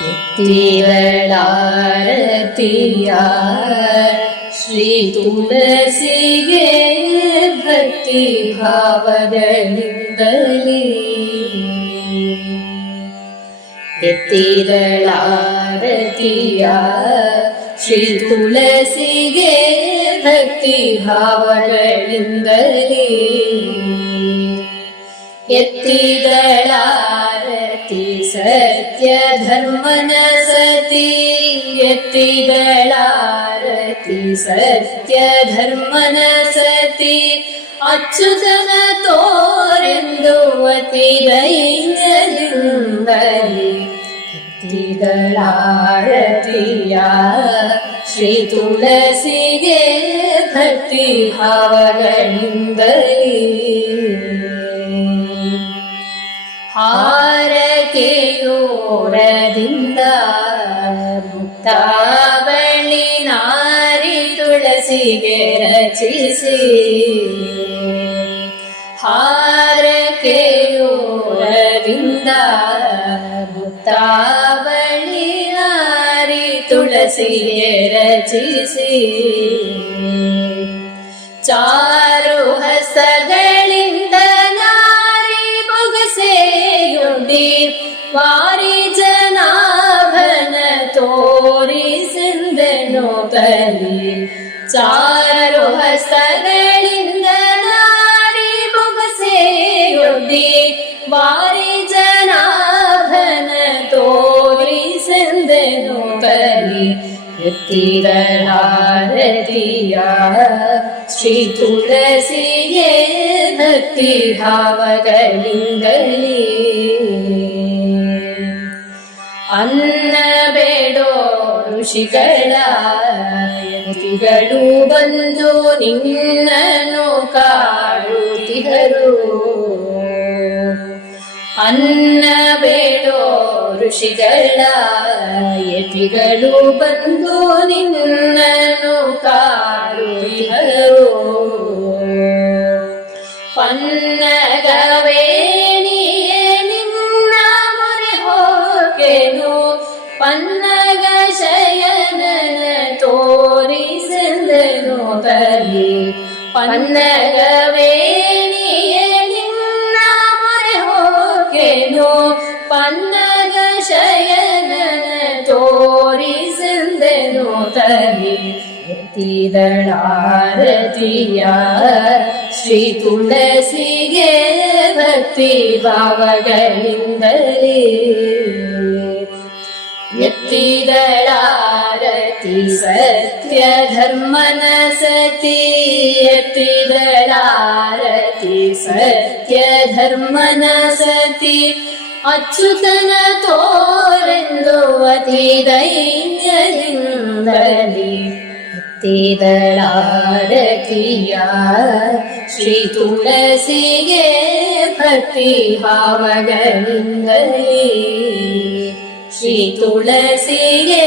എത്തിവളാരത്തിയാ ശ്രീ തുളസിയെ ഭക്തി ഭാവതലിന്തലി എത്തിരളാരത്തിയാ ശ്രീ തുളസിയെ ഭക്തി ഭാവതലിന്തലി എത്തിരളാ ಸತ್ಯ ಧರ್ಮನ ಸತಿ ಎತ್ತಿದಳಾರತಿ ಸತ್ಯ ಧರ್ಮನ ಸತಿ ಅಚ್ಯುತನ ತೋರೆಂದು ಅತಿರೈಂಗದಿಂದಲೇ ಎತ್ತಿದಳಾರತಿಯ ಶ್ರೀ ತುಳಸಿಗೆ ಭಕ್ತಿ ಭಾವಗಳಿಂದಲೇ ಮುಕ್ತಾವಳಿ ನಾರಿ ತುಳಸಿಗೆ ರಚಿಸಿ ಹಾರಕೆಯೋರದಿಂದ ಮುಕ್ತಾವಳಿ ನಾರಿ ತುಳಸಿಗೆ ರಚಿಸಿ ಚಾರು ತೋರಿಸೆಂದನು ತಲಿ ಚಾರು ಹಸಗಳಿಂದ ನಾರಿ ಬೊಗಸೆಯುಡಿ ವಾರಿ ಜನಾಭನ ತೋರಿಸೆಂದನು ತಲಿ ಎತ್ತಿರಲಾರತಿಯ ಶ್ರೀ ತುಳಸಿಯೇ ಭಕ್ತಿ ಭಾವಗಳಿಂದಲೇ ಅನ್ನ ಬೇಡೋ ಋಷಿಗಳ ಯತಿಗಳು ಬಂದು ನಿನ್ನನ್ನು ಕಾಡುತ್ತಿಹರು ಅನ್ನ ಬೇಡೋ ಋಷಿಗಳ ಯತಿಗಳು ಬಂದು ನಿನ್ನನ್ನು ಕಾಡುತ್ತಿಹರು ಪನ್ನಗವೇಣಿಯೇ ತೋರಿಸೆಂದನು ತಲಿ ಪನ್ನಗವೇಣಿಯೇ ನಿನ್ನ ಮೊರೆ ಹೋಗೆನು ಪನ್ನಗ ಶಯನನ ತೋರಿಸೆಂದನು ತಲಿ ಎತ್ತಿದಳಾರತಿಯ ಶ್ರೀ ತುಳಸಿಗೆ ಭಕ್ತಿ ಭಾವಗಳಿಂದಲೇ സത്യധർമ്മനസതി സതീയത്തി ദളാരതി സത്യധർമ്മന സതി അച്യുതന തോരെന്തോ അതിദൈന്യലിംഗലി തിദളാരതിയ ശ്രീ തുളസിയെ ഭക്തി ഭാവനലിംഗലി ശ്രീ തുളസിയേ